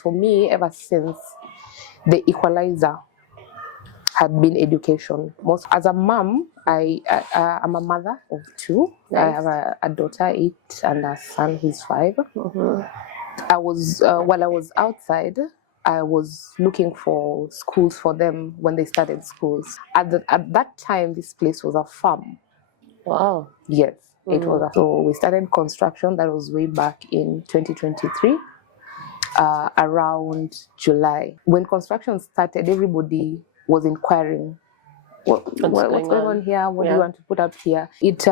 Because for me, ever since, the equalizer had been education. Most as a mom, I'm a mother of two. Nice. I have a daughter 8 and a son who's 5. I was while I was outside, I was looking for schools for them when they started schools. At that time, this place was a farm. Wow. Yes, it was. So we started construction. That was way back in 2023, around July. When construction started, everybody was inquiring, what's going on here? What do you want to put up here? It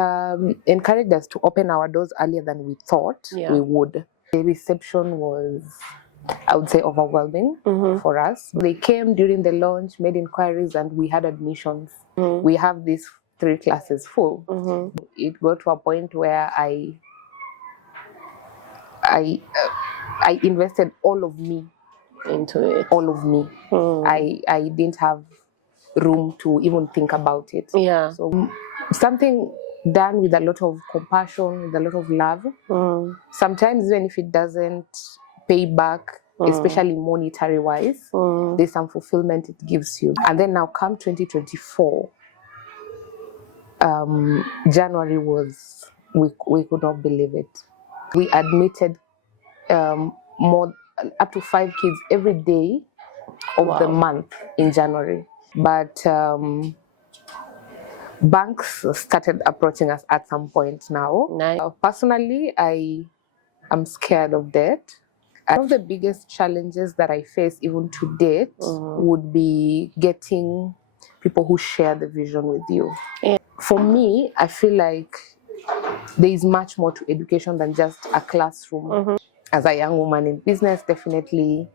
encouraged us to open our doors earlier than we thought we would. The reception was, I would say, overwhelming for us. They came during the launch, made inquiries, and we had admissions. We have these 3 classes full. It got to a point where I invested all of me into it. All of me. I didn't have room to even think about it. Yeah. So something done with a lot of compassion, with a lot of love. Sometimes even if it doesn't pay back, especially monetary wise, there's some fulfillment it gives you. And then now come 2024, January was, we could not believe it. We admitted up to 5 kids every day of the month in January. But banks started approaching us at some point now. Nice. Personally, I am scared of debt. One of the biggest challenges that I face even to date would be getting people who share the vision with you. Yeah. For me, I feel like there is much more to education than just a classroom. As a young woman in business, definitely,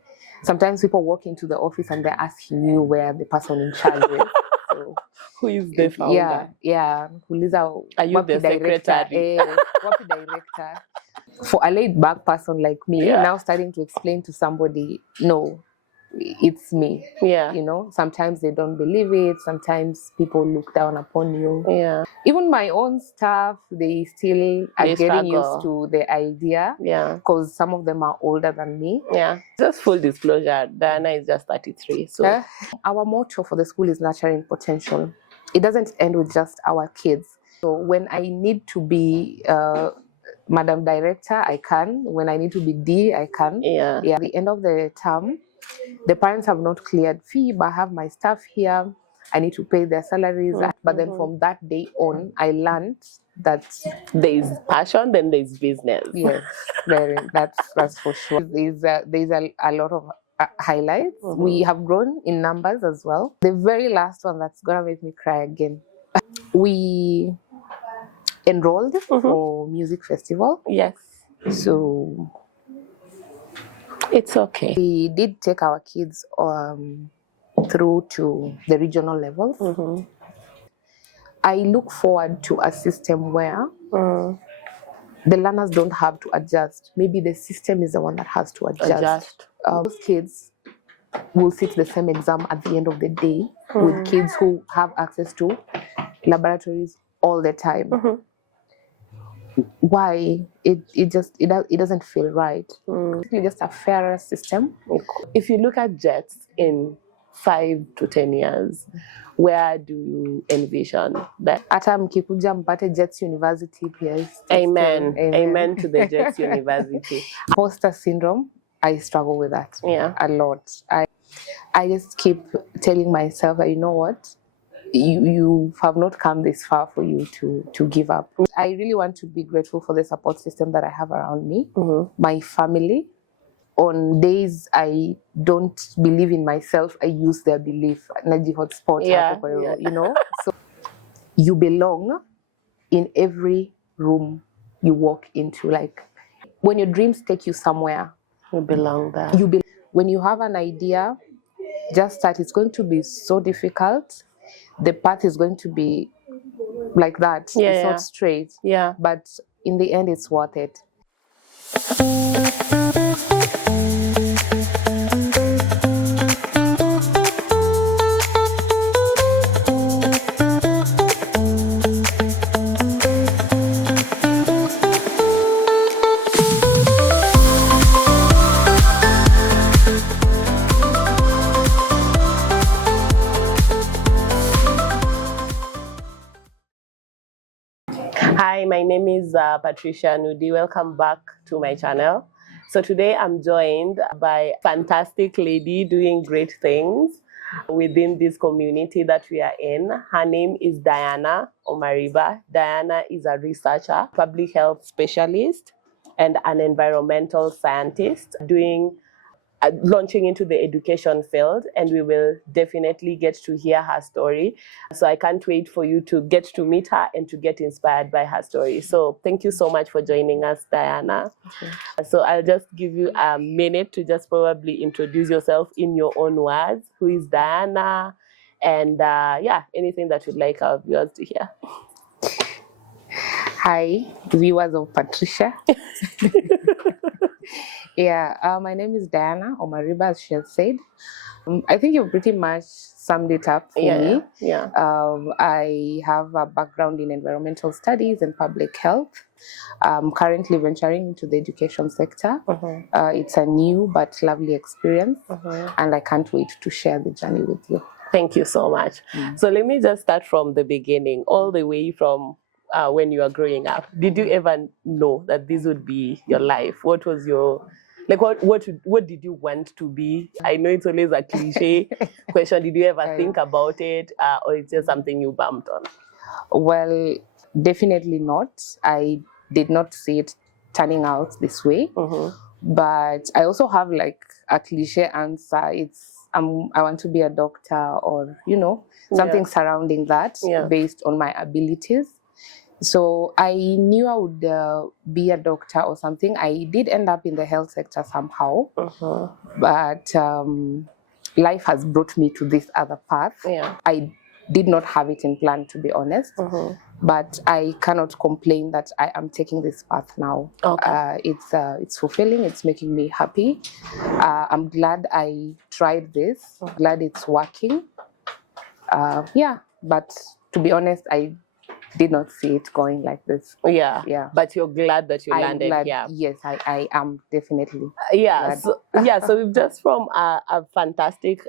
sometimes people walk into the office and they're asking you where the person in charge is. So, who is the founder? Yeah. Are you the secretary? Wapi director? For a laid back person like me, now starting to explain to somebody, no, it's me. Yeah. You know, sometimes they don't believe it. Sometimes people look down upon you. Yeah. Even my own staff, they still are getting used to the idea. Yeah. Because some of them are older than me. Yeah. Just full disclosure, Diana is just 33. So our motto for the school is nurturing potential. It doesn't end with just our kids. So when I need to be Madam Director, I can. When I need to be D, I can. Yeah. At the end of the term, the parents have not cleared fee, but I have my staff here. I need to pay their salaries. But then from that day on, I learned that there is passion, then there is business. Yes, that's for sure. There's a lot of highlights. We have grown in numbers as well. The very last one that's gonna make me cry again. We enrolled for music festival. Yes. So it's okay. We did take our kids through to the regional levels. I look forward to a system where the learners don't have to adjust. Maybe the system is the one that has to adjust. Those kids will sit the same exam at the end of the day with kids who have access to laboratories all the time. Why? It doesn't feel right. It's just a fairer system. If you look at JETS in 5 to 10 years, where do you envision that? Hata mkikuja mpate JETS University, yes. Amen to the JETS University. Imposter syndrome, I struggle with that a lot. I just keep telling myself that, you know what? You have not come this far for you to give up. I really want to be grateful for the support system that I have around me, my family. On days I don't believe in myself, I use their belief. Naji hotspot, you know. So you belong in every room you walk into. Like when your dreams take you somewhere, you belong there. When you have an idea, just start. It's going to be so difficult. The path is going to be like that. It's not straight. Yeah. But in the end, it's worth it. Hi, my name is Patricia Nudi. Welcome back to my channel. So today I'm joined by a fantastic lady doing great things within this community that we are in. Her name is Diana Omariba. Diana is a researcher, public health specialist, and an environmental scientist launching into the education field, and we will definitely get to hear her story. So I can't wait for you to get to meet her and to get inspired by her story. So thank you so much for joining us, Diana. So I'll just give you a minute to just probably introduce yourself in your own words. Who is Diana? And anything that you'd like our viewers to hear. Hi, viewers of Patricia. My name is Diana Omariba, as she has said. I think you've pretty much summed it up for me. Yeah. I have a background in environmental studies and public health. I'm currently venturing into the education sector. It's a new but lovely experience, and I can't wait to share the journey with you. Thank you so much. So let me just start from the beginning, all the way from when you were growing up. Did you ever know that this would be your life? What was your, what did you want to be? I know it's always a cliche question. Did you ever think about it, or it's just something you bumped on? Well, definitely not. I did not see it turning out this way. But I also have like a cliche answer. It's I want to be a doctor, or something surrounding that based on my abilities. So I knew I would be a doctor or something. I did end up in the health sector somehow, but life has brought me to this other path. I did not have it in plan, to be honest, but I cannot complain that I am taking this path now. It's fulfilling. It's making me happy. I'm glad I tried this. Glad it's working. But to be honest, I did not see it going like this. But you're glad that you landed here. Yes, I am definitely. So we've just from a fantastic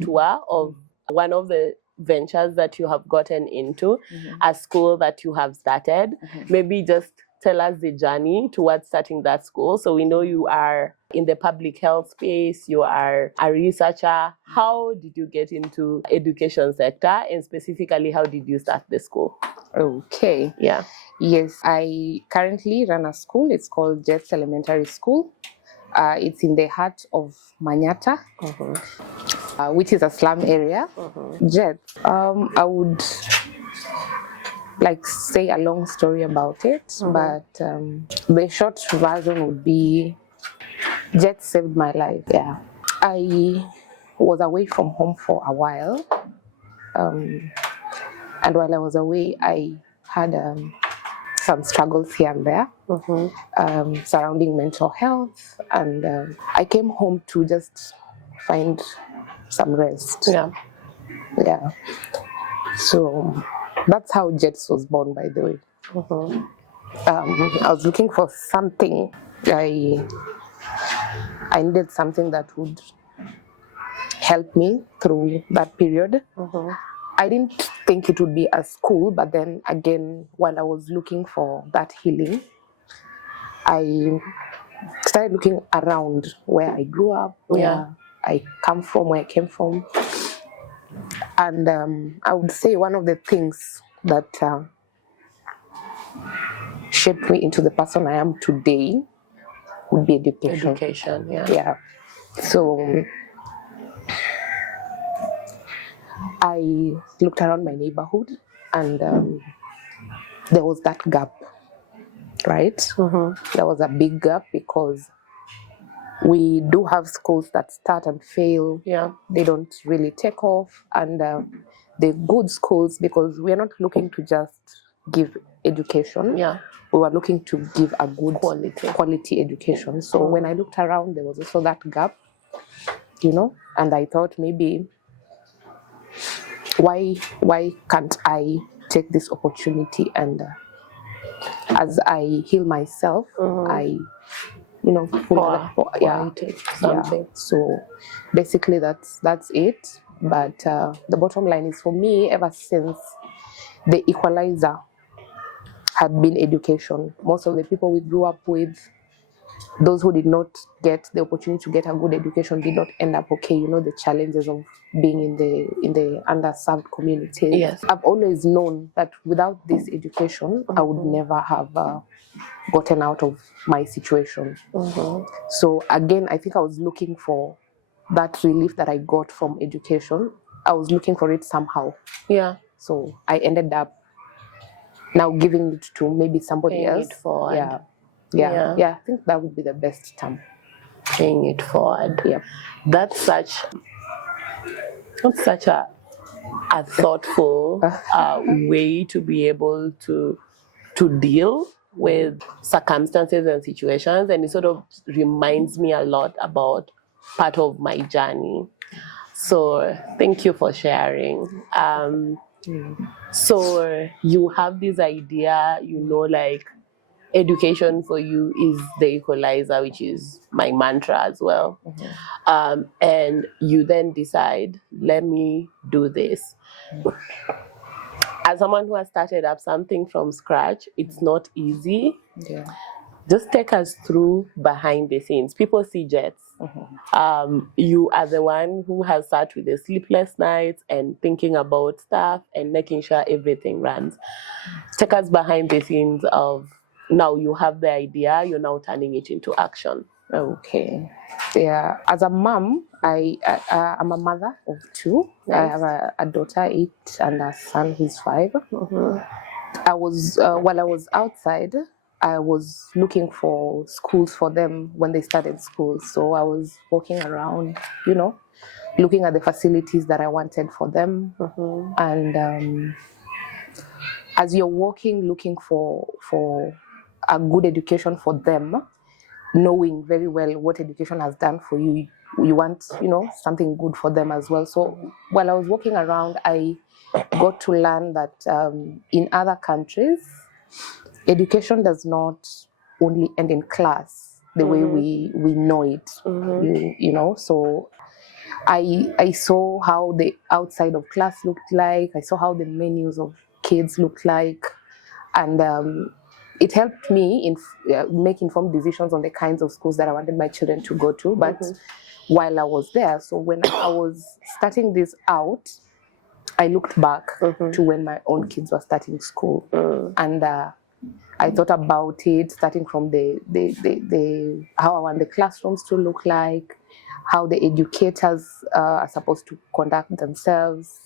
tour of one of the ventures that you have gotten into, a school that you have started. Maybe just tell us the journey towards starting that school. So we know you are in the public health space, you are a researcher. How did you get into education sector, and specifically, how did you start the school? Okay. Yes, I currently run a school. It's called Jets Elementary School. It's in the heart of Manyata, which is a slum area. Jets. I would say a long story about it, but the short version would be Jets saved my life. I was away from home for a while, and while I was away, I had some struggles here and there surrounding mental health, and I came home to just find some rest. So that's how Jets was born, by the way. I was looking for something. I needed something that would help me through that period. I didn't think it would be a school, but then again, while I was looking for that healing, I started looking around where I grew up, where I come from, where I came from. And I would say one of the things that shaped me into the person I am today would be education. So I looked around my neighborhood, and there was that gap, right? There was a big gap because we do have schools that start and fail. They don't really take off, and the good schools, because we're not looking to just give education. We were looking to give a good quality education. So when I looked around, there was also that gap, and I thought maybe why can't I take this opportunity, and as I heal myself, I something. So basically that's it. But the bottom line is, for me, ever since the equalizer had been education. Most of the people we grew up with, those who did not get the opportunity to get a good education did not end up okay. You know, the challenges of being in the underserved community. Yes. I've always known that without this education, I would never have gotten out of my situation. So again, I think I was looking for that relief that I got from education. I was looking for it somehow. Yeah. So I ended up now giving it to maybe somebody Paying else. It forward. Yeah. I think that would be the best term. Paying it forward. Yeah. That's such a thoughtful way to be able to deal with circumstances and situations, and it sort of reminds me a lot about part of my journey. So thank you for sharing. So you have this idea, you know, like education for you is the equalizer, which is my mantra as well. And you then decide, let me do this. As someone who has started up something from scratch, it's not easy. Yeah. Just take us through behind the scenes. People see jets. You are the one who has sat with the sleepless nights and thinking about stuff and making sure everything runs. Take us behind the scenes of, now you have the idea, you're now turning it into action. Okay. Yeah. As a mom, I'm a mother of two. Nice. I have a daughter 8 and a son who's 5. I was while I was outside, I was looking for schools for them when they started school. So I was walking around, you know, looking at the facilities that I wanted for them. And as you're walking, looking for a good education for them, knowing very well what education has done for you, you want, you know, something good for them as well. So while I was walking around, I got to learn that in other countries, education does not only end in class the way we know it. You know, so I saw how the outside of class looked like. I saw how the menus of kids looked like, and it helped me in make informed decisions on the kinds of schools that I wanted my children to go to. But while I was there, so when I was starting this out, I looked back to when my own kids were starting school, and I thought about it, starting from the how I want the classrooms to look like, how the educators are supposed to conduct themselves,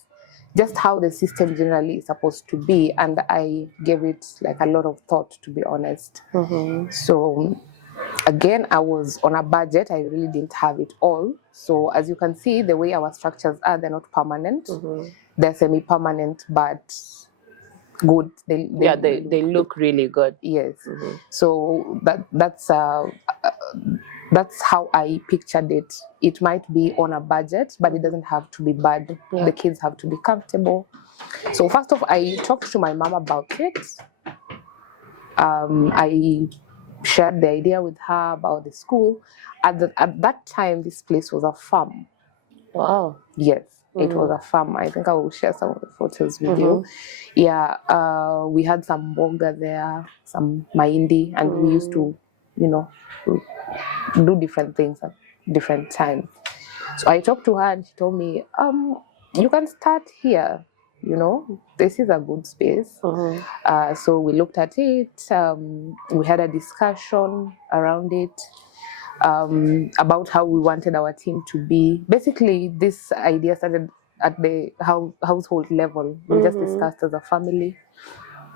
just how the system generally is supposed to be. And I gave it like a lot of thought, to be honest. So again, I was on a budget. I really didn't have it all. So as you can see, the way our structures are, they're not permanent. They're semi-permanent, but good. They look really good. Yes. So that's how I pictured it. It might be on a budget, but it doesn't have to be bad. The kids have to be comfortable. So first off, I talked to my mom about it. I shared the idea with her about the school. At that time, this place was a farm. Wow. Yes, it was a farm. I think I will share some of the photos with you. Yeah, we had some bonga there, some mahindi, and we used to, you know, do different things at different times. So I talked to her and she told me, you can start here, you know, this is a good space. So we looked at it, we had a discussion around it, about how we wanted our team to be. Basically, this idea started at the household level. We just discussed as a family,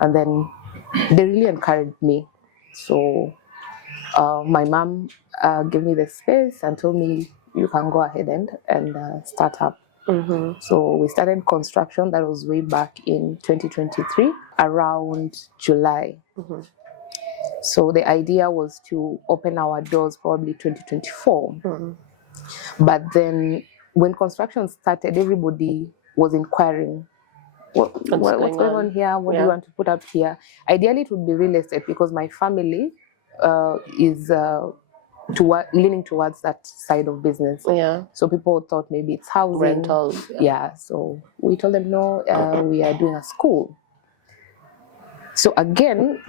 and then they really encouraged me. So my mom gave me the space and told me, you can go ahead and start up. So we started construction. That was way back in 2023, around July. So the idea was to open our doors probably 2024. But then when construction started, everybody was inquiring, what's going on here? What do you want to put up here? Ideally, it would be real estate because my family is leaning towards that side of business. So people thought maybe it's housing. Rentals. So we told them, no, we are doing a school. So again,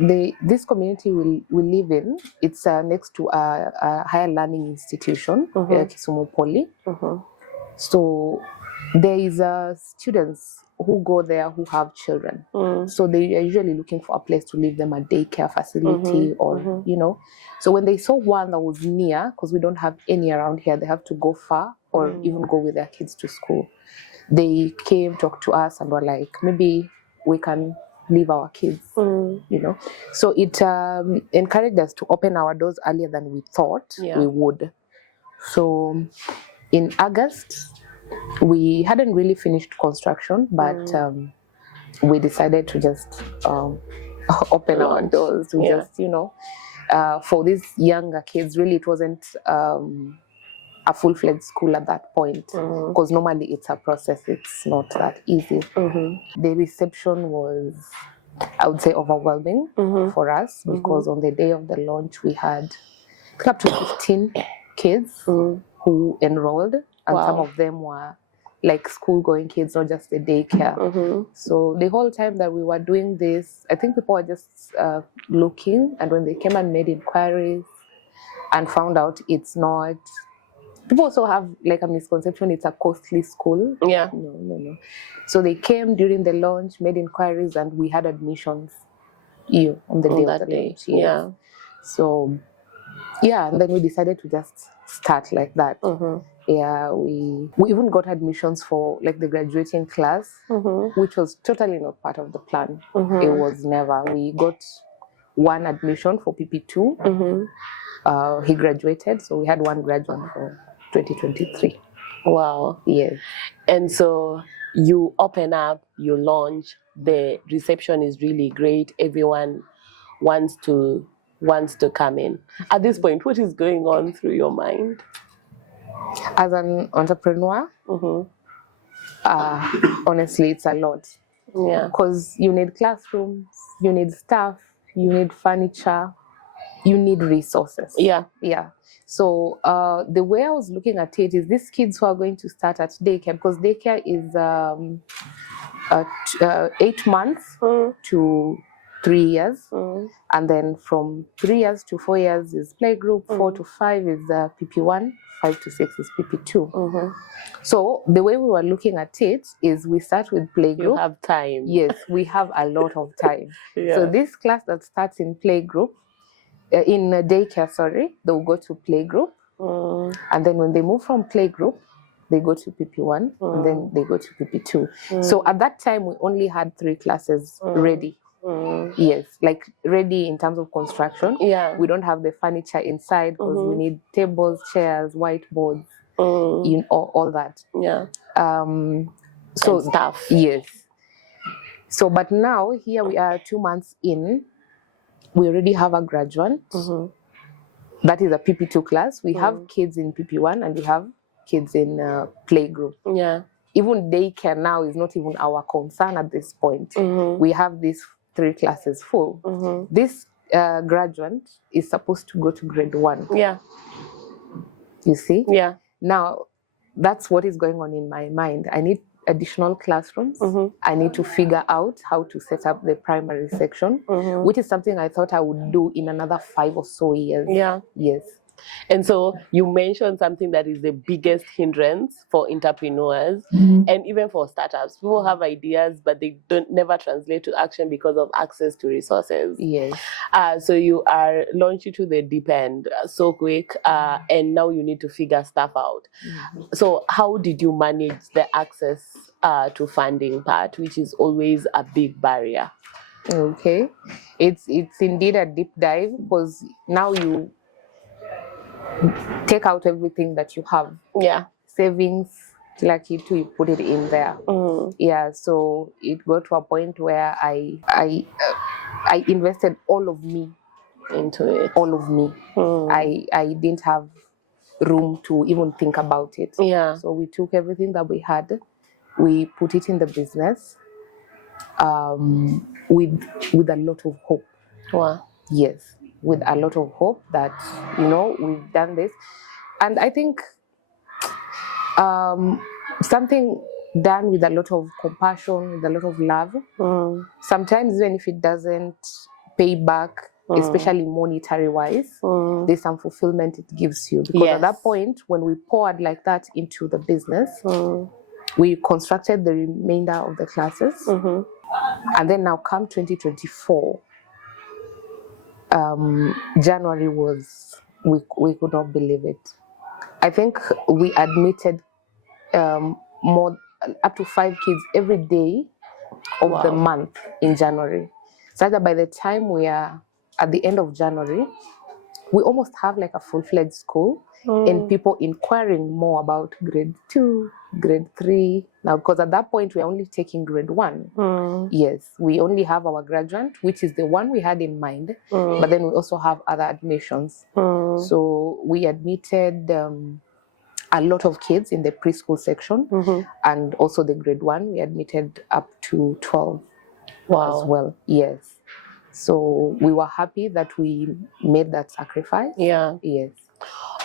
this community we live in, it's next to a higher learning institution, Kisumu Poly. So there is students who go there who have children. So they are usually looking for a place to leave them, a daycare facility or, you know. So when they saw one that was near, because we don't have any around here, they have to go far or even go with their kids to school. They came, talked to us and were like, maybe we can leave our kids, you know. So it encouraged us to open our doors earlier than we thought we would. So in August, we hadn't really finished construction, but we decided to just open our doors to just, you know, for these younger kids, really it wasn't a full-fledged school at that point, because normally it's a process, it's not that easy. The reception was, I would say, overwhelming for us, because on the day of the launch we had up to 15 kids who enrolled, and some of them were like school-going kids, not just the daycare. So the whole time that we were doing this, I think people were just looking, and when they came and made inquiries and found out it's not, people also have like a misconception it's a costly school. No. So they came during the launch, made inquiries, and we had admissions on the day of the launch. So and then we decided to just start like that. We even got admissions for like the graduating class, which was totally not part of the plan. It was never. We got one admission for PP2. He graduated, so we had one graduate for 2023. Wow. Yes. And so you open up, you launch, the reception is really great. Everyone wants to come in. At this point, what is going on through your mind? As an entrepreneur, honestly, it's a lot. Because you need classrooms, you need staff, you need furniture, you need resources. So the way I was looking at it is these kids who are going to start at daycare, because daycare is 8 months to 3 years, and then from 3 years to 4 years is playgroup, 4 to 5 is PP1, 5 to 6 is PP2. So the way we were looking at it is we start with playgroup. You have time. Yes, we have a lot of time. So this class that starts in playgroup, in daycare, they'll go to playgroup, and then when they move from playgroup, they go to PP1, and then they go to PP2. So at that time, we only had 3 classes ready. Yes, like ready in terms of construction. We don't have the furniture inside, because we need tables, chairs, whiteboards, all that. So and stuff. Yes. So, but now here we are 2 months in. We already have a graduate. That is a PP2 class. We have kids in PP1 and we have kids in playgroup. Even daycare now is not even our concern at this point. We have these 3 classes full. This graduate is supposed to go to grade 1. You see? Now, that's what is going on in my mind. I need additional classrooms. I need to figure out how to set up the primary section, which is something I thought I would do in another 5 or so years. Yes. And so you mentioned something that is the biggest hindrance for entrepreneurs and even for startups. People have ideas, but they never translate to action because of access to resources. Yes. So you are launching to the deep end so quick, and now you need to figure stuff out. So how did you manage the access to funding part, which is always a big barrier? Okay. It's indeed a deep dive, because now you take out everything that you have. Savings, like you put it in there. So it got to a point where I invested all of me into it. All of me. I didn't have room to even think about it. So we took everything that we had, we put it in the business, with a lot of hope. Yes, with a lot of hope that, we've done this. And I think something done with a lot of compassion, with a lot of love. Sometimes even if it doesn't pay back, especially monetary wise, there's some fulfillment it gives you. Because at that point, when we poured like that into the business, we constructed the remainder of the classes. And then now come 2024, January was, we could not believe it. I think we admitted more up to 5 kids every day of the month in January. So that by the time we are at the end of January, we almost have like a full-fledged school and people inquiring more about grade 2, grade 3. Now, because at that point, we're only taking grade 1. Yes, we only have our graduate, which is the one we had in mind, but then we also have other admissions. So we admitted a lot of kids in the preschool section, and also the grade 1, we admitted up to 12 as well. Yes. So we were happy that we made that sacrifice. Yeah. Yes.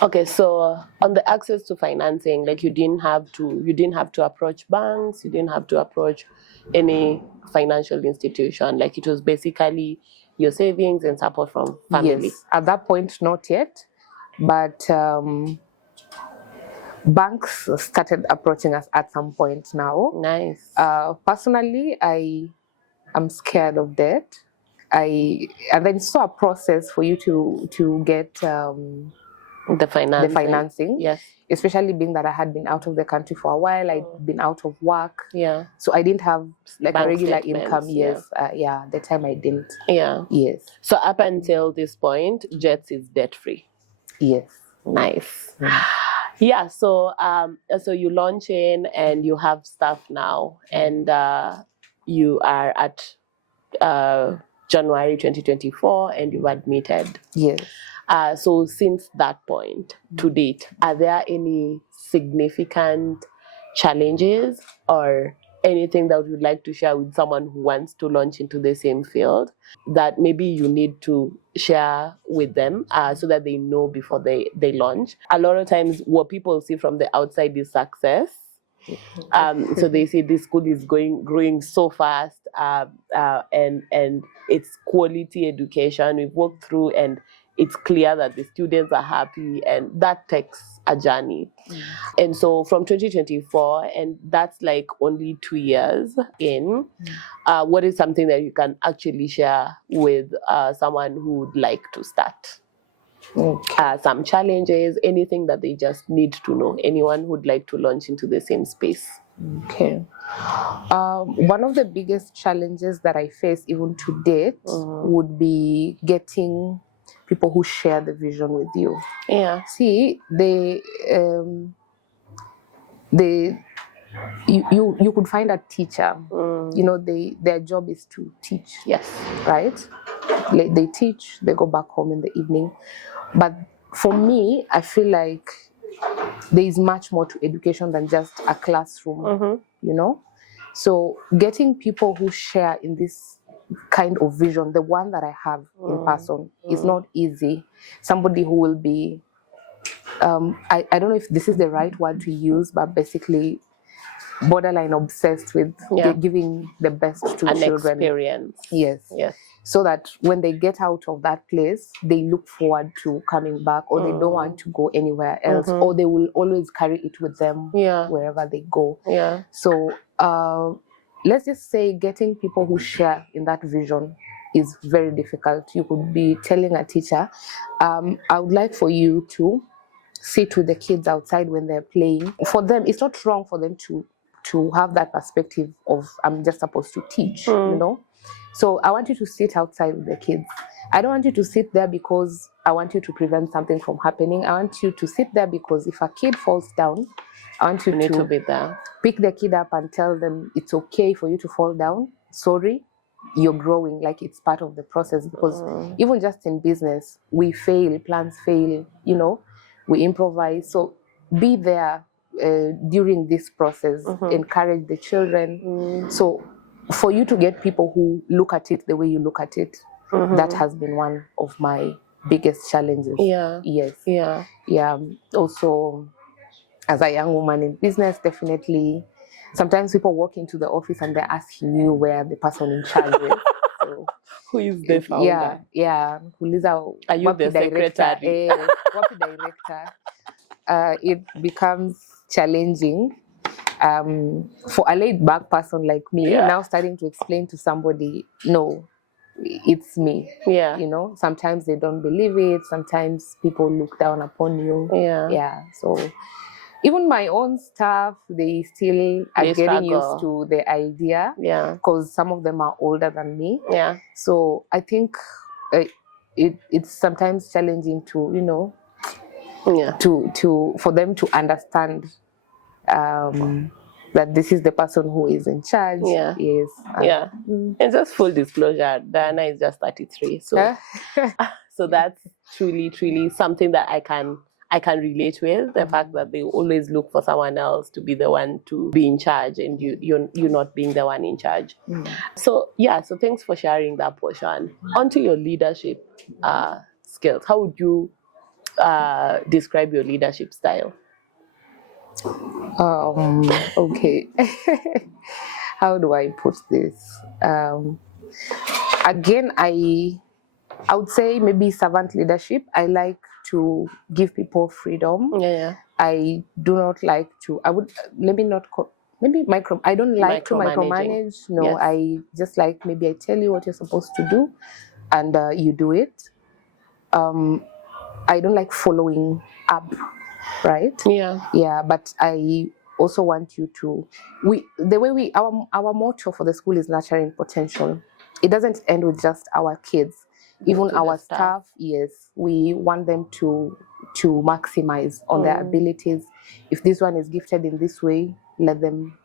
Okay, so on the access to financing, like you didn't have to approach banks, you didn't have to approach any financial institution. Like it was basically your savings and support from family. Yes. At that point, not yet, but banks started approaching us at some point now. Nice. Personally, I am scared of debt. And then saw a process for you to get the financing. Yes. Especially being that I had been out of the country for a while, I'd been out of work. Yeah. So I didn't have like Bank a regular statements, income. Yes. The time I didn't. Yeah. Yes. So up until this point, Jets is debt free. Yes. Nice. Yeah. So so you launch in and you have staff now, and you are at January 2024 and you've admitted. Yes. So since that point to date, are there any significant challenges or anything that you'd like to share with someone who wants to launch into the same field that maybe you need to share with them so that they know before they launch? A lot of times what people see from the outside is success. So they say this school is growing so fast, and it's quality education. We've walked through, and it's clear that the students are happy, and that takes a journey. And so from 2024, and that's like only 2 years in, what is something that you can actually share with someone who would like to start? Some challenges, anything that they just need to know, anyone who would like to launch into the same space. Okay. One of the biggest challenges that I face even to date would be getting people who share the vision with you. Yeah. See, you could find a teacher. You know, their job is to teach. Yes. Right? They teach, they go back home in the evening. But for me, I feel like there is much more to education than just a classroom, you know? So getting people who share in this kind of vision, the one that I have in person, is not easy. Somebody who will be, I don't know if this is the right word to use, but basically borderline obsessed with giving the best to An children. Experience. Yes. Yes. So that when they get out of that place, they look forward to coming back, or they don't want to go anywhere else, or they will always carry it with them wherever they go. Yeah. So let's just say getting people who share in that vision is very difficult. You could be telling a teacher, I would like for you to sit with the kids outside when they're playing. For them, it's not wrong for them to have that perspective of, I'm just supposed to teach, you know? So I want you to sit outside with the kids. I don't want you to sit there because I want you to prevent something from happening. I want you to sit there because if a kid falls down, I want you to be there. Pick the kid up and tell them it's okay for you to fall down. Sorry, you're growing, like it's part of the process. Because even just in business, we fail, plans fail, you know, we improvise. So be there during this process, encourage the children. So for you to get people who look at it the way you look at it, that has been one of my biggest challenges. Yeah. Yes. Yeah. Yeah. Also, as a young woman in business, definitely sometimes people walk into the office and they're asking you where the person in charge is. So, who is the founder? Yeah. Are you the secretary? Director. It becomes challenging for a laid back person like me, now starting to explain to somebody, no, it's me. Yeah. You know, sometimes they don't believe it. Sometimes people look down upon you. Yeah. So even my own staff, they still are getting used to the idea. Yeah. Because some of them are older than me. Yeah. So I think it's sometimes challenging to, you know, for them to understand that this is the person who is in charge. Yes. And just full disclosure, Diana is just 33. So so that's truly something that I can relate with, the fact that they always look for someone else to be the one to be in charge, and you're not being the one in charge. So so thanks for sharing that portion. Onto your leadership skills. How would you describe your leadership style? Okay. How do I put this? Again, I would say maybe servant leadership. I like to give people freedom. I do not like to. I would I don't like to micromanage. No, I just like, maybe I tell you what you're supposed to do, and you do it. I don't like following up, right? Yeah, but I also want you to. Our motto for the school is nurturing potential. It doesn't end with just our kids. Even our staff, yes, we want them to maximize on their abilities. If this one is gifted in this way, let them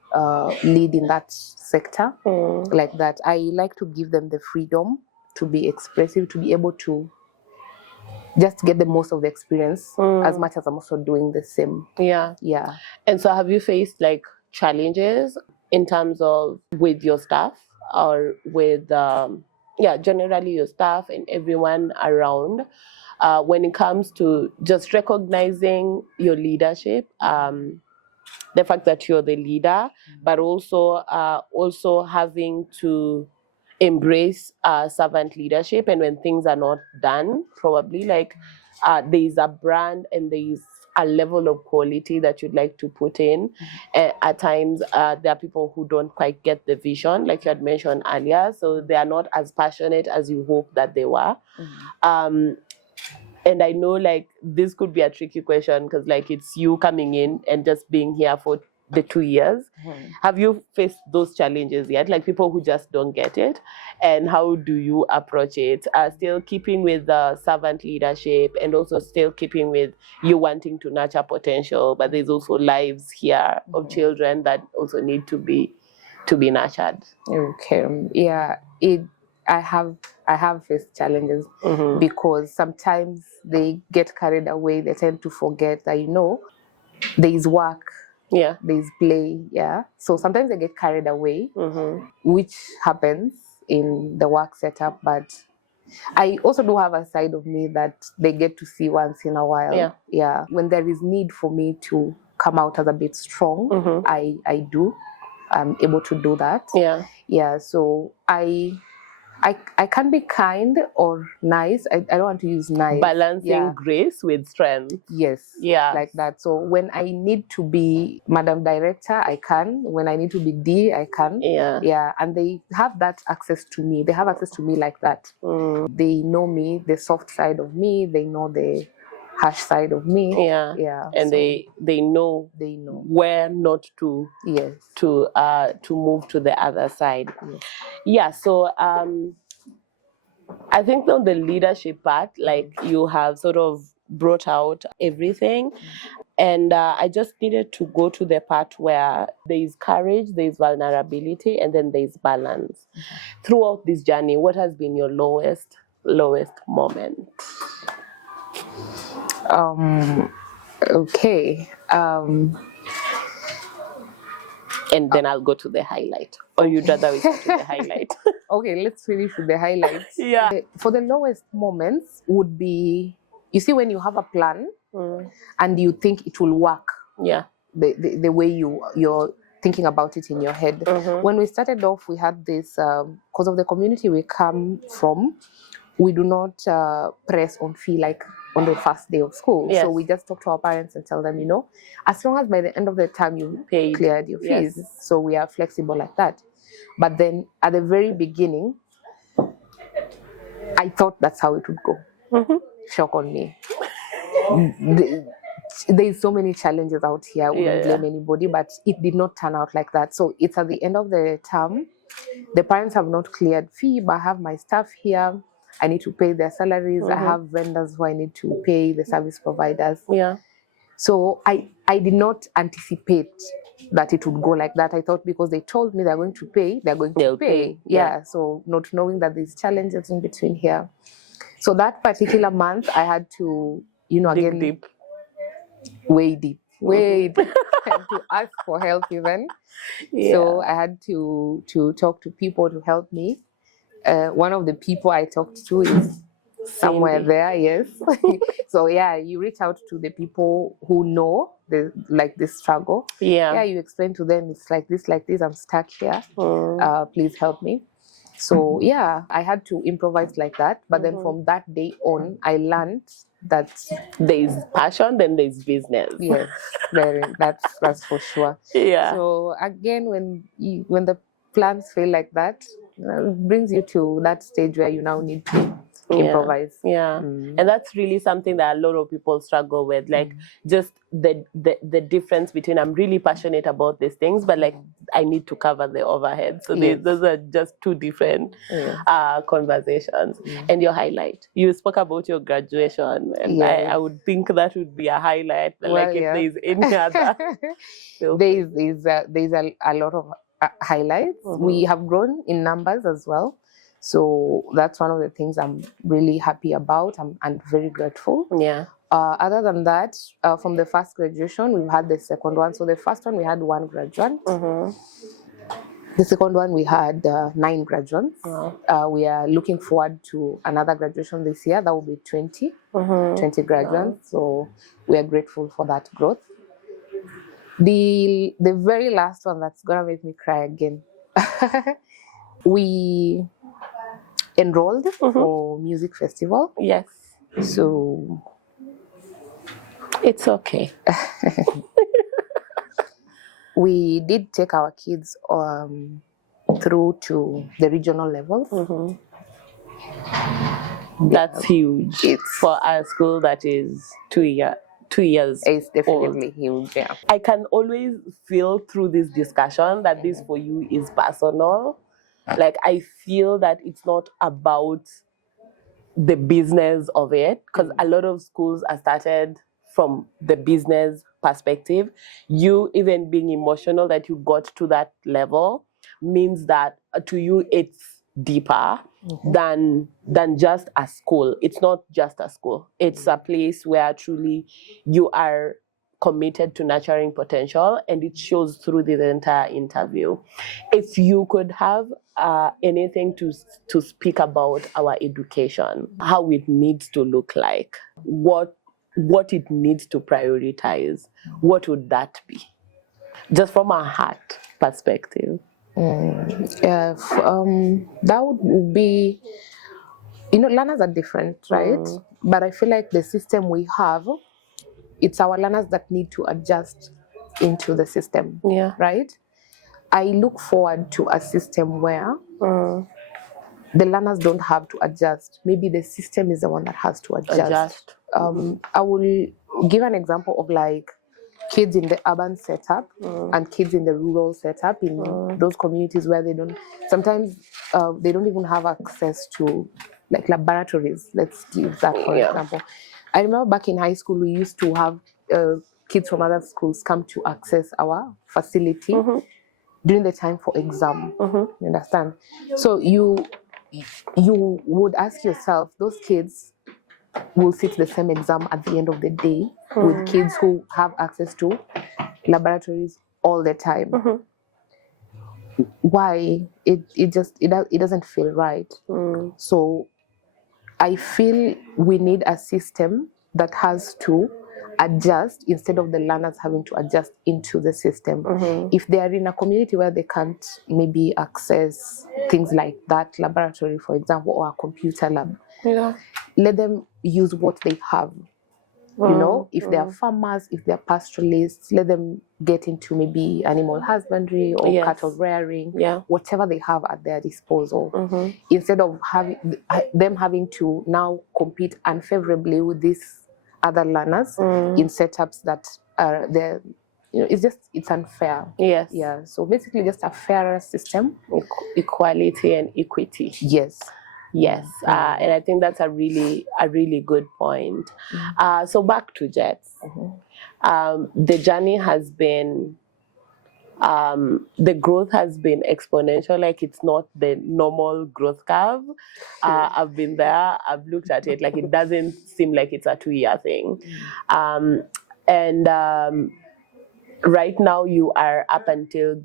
lead in that sector, like that. I like to give them the freedom to be expressive, to be able to just get the most of the experience, as much as I'm also doing the same. Yeah. And so have you faced like challenges in terms of with your staff, or with generally your staff and everyone around, when it comes to just recognizing your leadership, the fact that you're the leader, but also having to embrace servant leadership, and when things are not done, probably like there is a brand and there is a level of quality that you'd like to put in. At times, there are people who don't quite get the vision, like you had mentioned earlier, so they are not as passionate as you hope that they were. And I know like this could be a tricky question, because like it's you coming in and just being here for the 2 years. Have you faced those challenges yet? Like people who just don't get it, and how do you approach it? Still keeping with the servant leadership, and also still keeping with you wanting to nurture potential, but there's also lives here of children that also need to be nurtured. Okay. Yeah. I have faced challenges, because sometimes they get carried away. They tend to forget that, you know, there is work. There's play. So sometimes they get carried away, which happens in the work setup. But I also do have a side of me that they get to see once in a while. When there is need for me to come out as a bit strong, I do. I'm able to do that. So I can be kind or nice. I don't want to use nice. Balancing grace with strength. Yes. Like that. So when I need to be Madam Director, I can. When I need to be D, I can. And they have that access to me. They have access to me like that. They know me, the soft side of me. They know the harsh side of me. And so they know where not to to move to the other side. So I think on the leadership part, like you have sort of brought out everything, and I just needed to go to the part where there is courage, there is vulnerability, and then there is balance. Throughout this journey, what has been your lowest moment? Okay. And then I'll go to the highlight. Or you'd rather we go to the highlight? Okay, let's finish with the highlights. For the lowest moments would be, you see, when you have a plan and you think it will work. The way thinking about it in your head. When we started off, we had this, because of the community we come from, we do not press on fee like on the first day of school. Yes. So we just talk to our parents and tell them, you know, as long as by the end of the term you cleared your fees. Yes. So we are flexible like that. But then at the very beginning, I thought that's how it would go. Shock on me. There's so many challenges out here. I wouldn't blame anybody, but it did not turn out like that. So it's at the end of the term. The parents have not cleared fee, but I have my staff here. I need to pay their salaries. I have vendors who I need to pay, the service providers. Yeah. So I did not anticipate that it would go like that. I thought because they told me they're going to pay, they'll pay. Yeah. So not knowing that there's challenges in between here. So that particular month, I had to, you know, again, way deep, to ask for help even. So I had to talk to people to help me. One of the people I talked to is somewhere there, yes. So yeah, you reach out to the people who know this struggle. Yeah, you explain to them, it's like this, I'm stuck here. Please help me. So yeah, I had to improvise like that. But then from that day on, I learned that there's passion, then there's business. Yes, that's for sure. Yeah. So again, when the plans fail like that, it brings you to that stage where you now need to improvise. Yeah. And that's really something that a lot of people struggle with, like just the difference between I'm really passionate about these things, but like I need to cover the overhead. So those are just two different conversations. And your highlight, you spoke about your graduation, and I would think that would be a highlight. Like if there's any other. There's a lot of highlights. We have grown in numbers as well. So that's one of the things I'm really happy about. I'm very grateful. Yeah. Other than that, from the first graduation, we've had the second one. So the first one, we had 1 graduate. The second one, we had 9 graduates. We are looking forward to another graduation this year. That will be 20 graduates. So we are grateful for that growth. The very last one that's going to make me cry again. We enrolled for music festival. Yes. So it's okay. We did take our kids through to the regional levels. That's huge. It's for a school that is 2 years. It's definitely huge. Yeah. I can always feel through this discussion that this for you is personal. Like I feel that it's not about the business of it, because a lot of schools are started from the business perspective. You even being emotional that you got to that level means that to you it's deeper than just a school. It's not just a school. It's a place where truly you are committed to nurturing potential, and it shows through the entire interview. If you could have anything to speak about our education, how it needs to look like, what it needs to prioritize, what would that be? Just from a heart perspective. That would be, learners are different, right? But I feel like the system we have, it's our learners that need to adjust into the system, right? I look forward to a system where the learners don't have to adjust. Maybe the system is the one that has to adjust. I will give an example of like kids in the urban setup and kids in the rural setup in those communities where they don't even have access to like laboratories. Let's give that for example. I remember back in high school, we used to have kids from other schools come to access our facility during the time for exam. You understand? So you would ask yourself, those kids will sit the same exam at the end of the day with kids who have access to laboratories all the time. Why? It doesn't feel right. So I feel we need a system that has to adjust instead of the learners having to adjust into the system. If they are in a community where they can't maybe access things like that laboratory, for example, or a computer lab, let them use what they have. You know, if they are farmers, if they are pastoralists, let them get into maybe animal husbandry or cattle rearing, whatever they have at their disposal, instead of them having to now compete unfavorably with these other learners in setups that are there. You know, it's unfair. Yeah. So basically, just a fairer system, equality and equity. Yes, and I think that's a really good point. So back to JETS. The journey has been, the growth has been exponential. Like, it's not the normal growth curve. I've been there. I've looked at it. Like, it doesn't seem like it's a 2-year thing. Right now, you are up until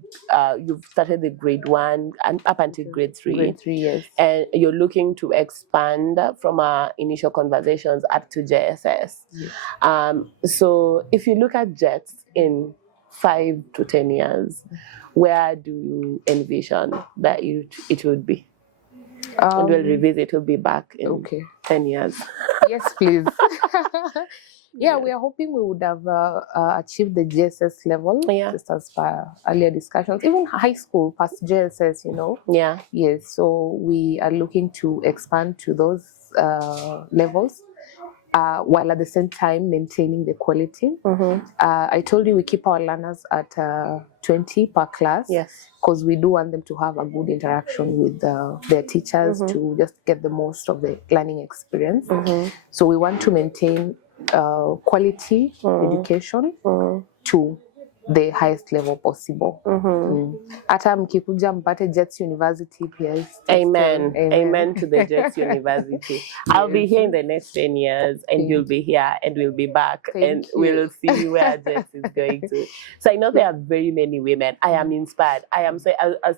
you've started the grade 1 and up until grade 3. Grade 3, yes. And you're looking to expand from our initial conversations up to JSS. So if you look at JETS in 5 to 10 years, where do you envision that it would be? And we'll revisit. We'll be back in 10 years. Yes, please. Yeah, we are hoping we would have achieved the JSS level, just as per earlier discussions. Even high school past JSS, you know. Yes, so we are looking to expand to those levels, while at the same time maintaining the quality. I told you we keep our learners at 20 per class, because we do want them to have a good interaction with their teachers to just get the most of the learning experience. So we want to maintain quality education to the highest level possible. Hata mkikuja mpate JETS University, yes. Amen to the JETS University. I'll be here in the next 10 years, and you'll be here, and we'll be back, and we'll see where JETS is going to. So I know there are very many women. I am inspired. I was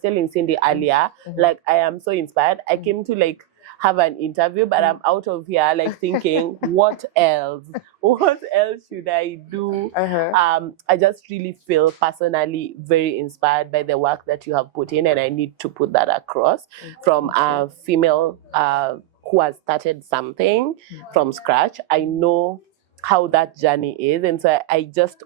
telling Cindy earlier, like, I am so inspired. I came to like have an interview, but I'm out of here like thinking, what else? What else should I do? I just really feel personally very inspired by the work that you have put in, and I need to put that across from a female who has started something from scratch. I know how that journey is, and so I just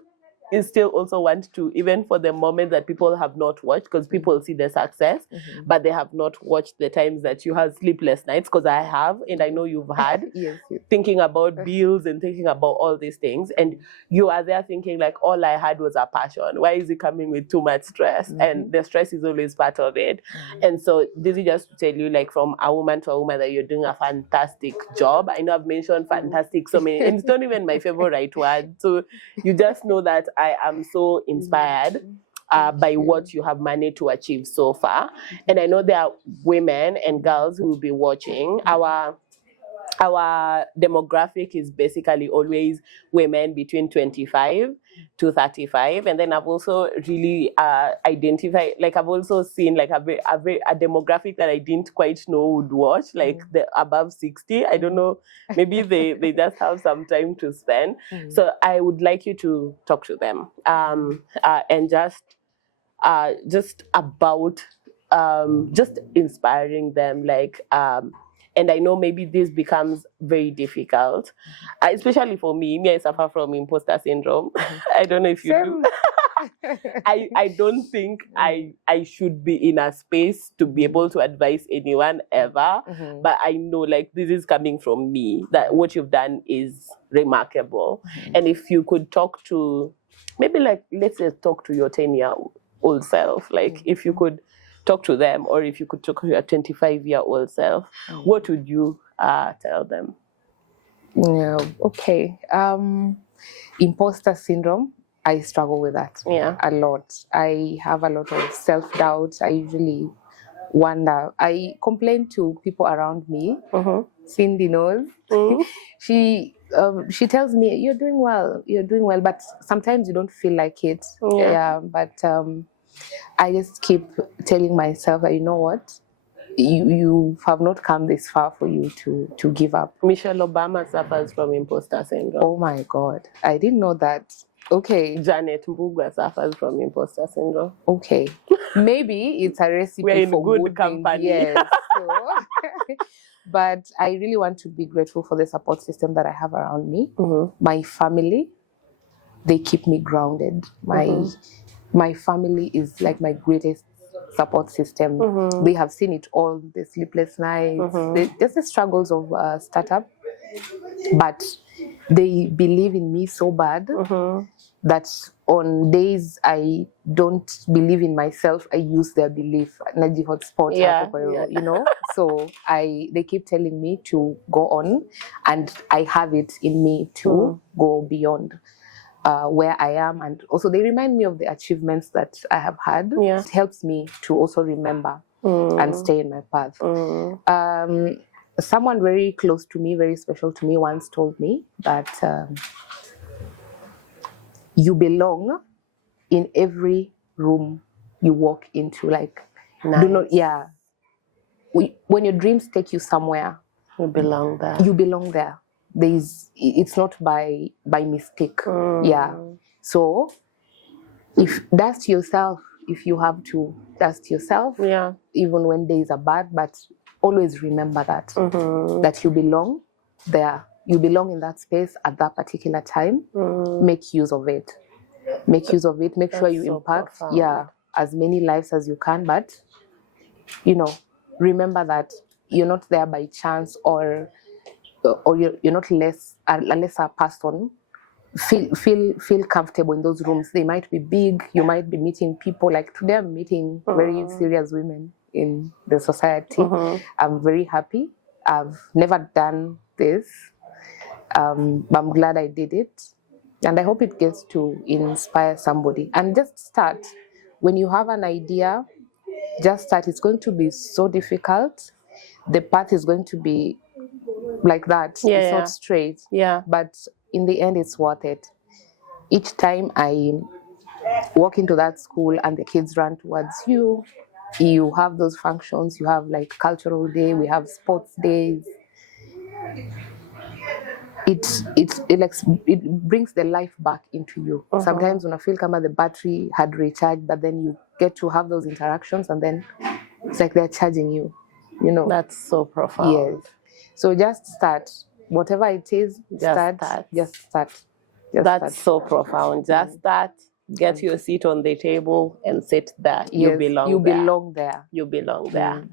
still also want to, even for the moment that people have not watched, because people see the success, but they have not watched the times that you have sleepless nights, because I have, and I know you've had, thinking about bills and thinking about all these things, and you are there thinking like, all I had was a passion. Why is it coming with too much stress? And the stress is always part of it. And so this is just to tell you, like, from a woman to a woman, that you're doing a fantastic job. I know I've mentioned fantastic so many, and it's not even my favorite word. So you just know that I am so inspired by what you have managed to achieve so far. And I know there are women and girls who will be watching. Our demographic is basically always women between 25 to 35. And then I've also really identified, like, I've also seen like a demographic that I didn't quite know would watch, like the above 60. I don't know, maybe they just have some time to spend. So I would like you to talk to them and just about just inspiring them, like, and I know maybe this becomes very difficult, especially for me. I suffer from imposter syndrome. I don't know if you do. I don't think I should be in a space to be able to advise anyone ever. But I know, like, this is coming from me, that what you've done is remarkable. And if you could talk to, maybe, like, let's just talk to your 10-year-old self. Like, if you could talk to them, or if you could talk to your 25-year-old self, what would you tell them? Yeah, okay. Imposter syndrome, I struggle with that a lot. I have a lot of self-doubt. I usually wonder. I complain to people around me. Cindy knows. She tells me, you're doing well, but sometimes you don't feel like it. But I just keep telling myself that, you know what, you have not come this far for you to give up. Michelle Obama suffers from imposter syndrome. Oh my God, I didn't know that. Okay. Janet Mbugua suffers from imposter syndrome. Okay, maybe it's a recipe We're in for good company. Yes. So, but I really want to be grateful for the support system that I have around me. My family, they keep me grounded. My family is like my greatest support system. They have seen it all, the sleepless nights, just the struggles of startup, but they believe in me so bad that on days I don't believe in myself, I use their belief. You know. So they keep telling me to go on, and I have it in me to go beyond where I am, and also they remind me of the achievements that I have had. It helps me to also remember and stay in my path. Someone very close to me, very special to me, once told me that you belong in every room you walk into. Like, do not, when your dreams take you somewhere, you belong there. You belong there. It's not by mistake. So if dust yourself, if you have to dust yourself, even when days are bad, but always remember that that you belong there. You belong in that space at that particular time. Make use of it. Make use of it. Make sure you impact as many lives as you can. But remember that you're not there by chance, or you're not a lesser person. Feel comfortable in those rooms. They might be big. You might be meeting people. Like today, I'm meeting very serious women in the society. I'm very happy. I've never done this, but I'm glad I did it, and I hope it gets to inspire somebody. And just start. When you have an idea, just start. It's going to be so difficult. The path is going to be like that. It's not straight. But in the end, it's worth it. Each time I walk into that school and the kids run towards you, you have those functions, you have like cultural day, we have sports days. It brings the life back into you. Sometimes when I feel like the battery had recharged, but then you get to have those interactions, and then it's like they're charging you. That's so profound. Yes. So just start. Whatever it is, start. That's so profound. Just start. Get your seat on the table and sit there. Yes, you belong there. You belong there.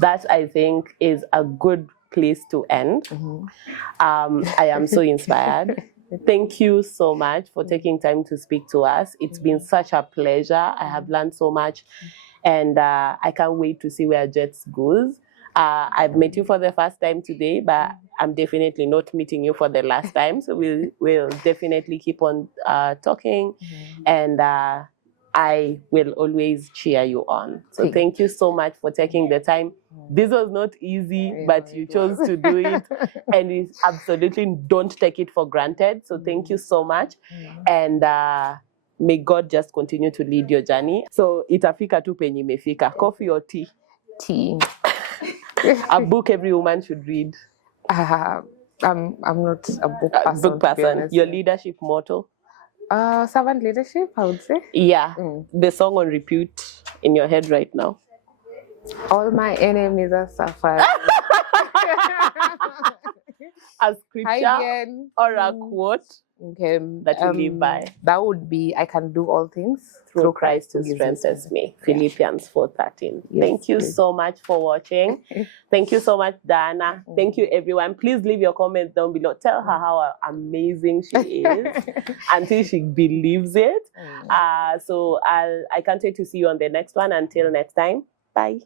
That, I think, is a good place to end. I am so inspired. Thank you so much for taking time to speak to us. It's been such a pleasure. I have learned so much, and I can't wait to see where Jets goes. I've met you for the first time today, but I'm definitely not meeting you for the last time. So we'll definitely keep on talking, and I will always cheer you on. So thank you so much for taking the time. This was not easy, but you chose to do it, and it's absolutely don't take it for granted. So thank you so much, and may God just continue to lead your journey. So itafika tu penye imefika. Coffee or tea? Tea. A book every woman should read. I'm not a book person. Your leadership motto? Servant leadership, I would say. Yeah. The song on repeat in your head right now. All my enemies are suffering. A scripture or a quote that you live by? That would be, I can do all things through Christ who strengthens me. Philippians 4:13. Yes, thank you so much for watching. Thank you so much, Diana. Thank you, everyone. Please leave your comments down below. Tell her how amazing she is until she believes it. So I can't wait to see you on the next one. Until next time, bye.